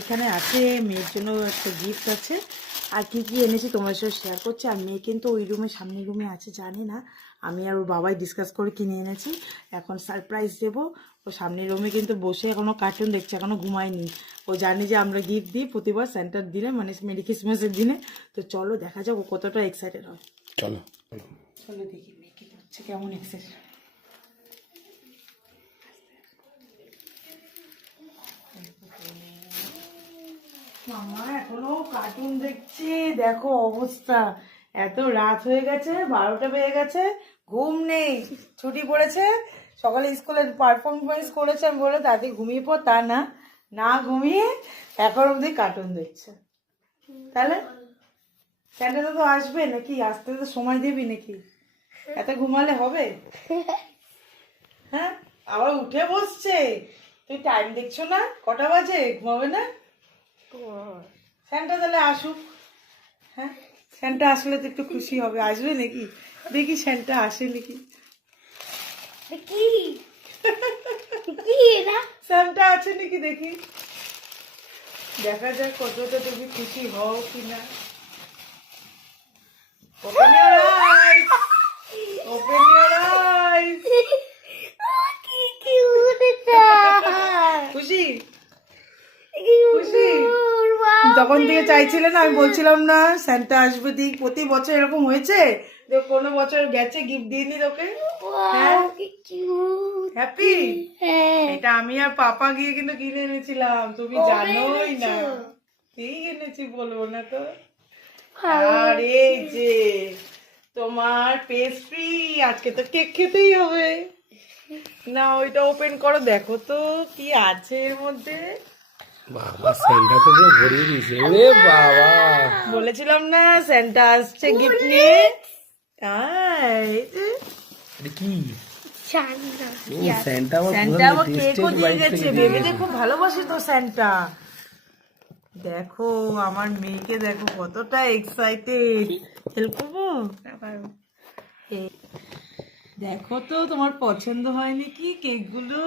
এখানে আছে মেয়ের জন্য একটা গিফট আছে, আর কি কি এনেছি তোমার সাথে শেয়ার করছি। আর মেয়ে কিন্তু ওই রুমে, সামনের রুমে আছে, জানি না। আমি আর ওর বাবাই ডিসকাস করে কিনে এনেছি। এখন সারপ্রাইজ দেবো। ও সামনের রুমে কিন্তু বসে এখনো কার্টুন দেখছে, এখনো ঘুমায়নি। ও জানে যে আমরা গিফট দিই প্রতিবার সেন্টার দিনে, মানে মেরি ক্রিসমাসের দিনে। তো চলো দেখা যাক ও কতটা এক্সাইটেড হয়। চলো চলো দেখি মেয়ে কি করছে, কেমন এক্সাইটেড। মামা এখনো কার্টুন দেখছি, দেখো অবস্থা। এত রাত হয়ে গেছে, 12টা বেজে গেছে, ঘুম নেই। ছুটি পড়েছে, সকালে স্কুলে পারফরমেন্স করেছে, আমি বলে তাতে ঘুমিয়ে পর, তা না, না ঘুমিয়ে এখন অব্দি কার্টুন দেখছে। তাহলে স্যান্টাটা তো আসবে নাকি, আসতে তো সময় দিবি নাকি? এত ঘুমালে হবে? হ্যাঁ, আবার উঠে বসছে। তুই টাইম দেখছো না, কটা বাজে, ঘুমাবে না? স্যান্টা তাহলে আসুক। হ্যাঁ, স্যান্টা আসলে তো একটু খুশি হবে। আসবে নাকি, দেখি স্যান্টা আসে নাকি। স্যান্টা আছে নাকি দেখি, দেখা যাক কতটা তুমি খুশি হও কিনা। Open your ice, open your আইস। খুশি খুশি? তখন থেকে চাইছিলে না, আমি বলছিলাম না স্যান্টা আসবে, দিক প্রতি বছর এরকম হয়েছে যে কোনো বছর গেছে গিফট দিইনি তোকে। হ্যাপি? এটা আমি আর পাপা গিয়ে কিন্তু কিনে এনেছিলাম, তুমি জানোই না। ঠিক এনেছি, বলবো না তো। আর এই যে তোমার পেস্ট্রি, আজকে তো কেক খেতেই হবে না। ওইটা ওপেন করো, দেখো তো কি আছে এর মধ্যে। বাবা, সেন্টা তো পুরো ভরিয়ে দিয়েছে। ওরে বাবা, বলেছিলাম না স্যান্টা আসছে গিফট নিয়ে। এই যে এটা কি? ও, সেন্টা আবার স্যান্টা পুরো আবার কেকও টেস্টেড দিয়ে বাইট গেছে, থেকে দিয়ে বেবিদের গেছে। খুব ভালোবাসে তো স্যান্টা। দেখো আমার মেয়েকে, দেখো কতটা এক্সাইটেড। হেল্প করবো? দেখো তো তোমার পছন্দ হয় নাকি কেকগুলো।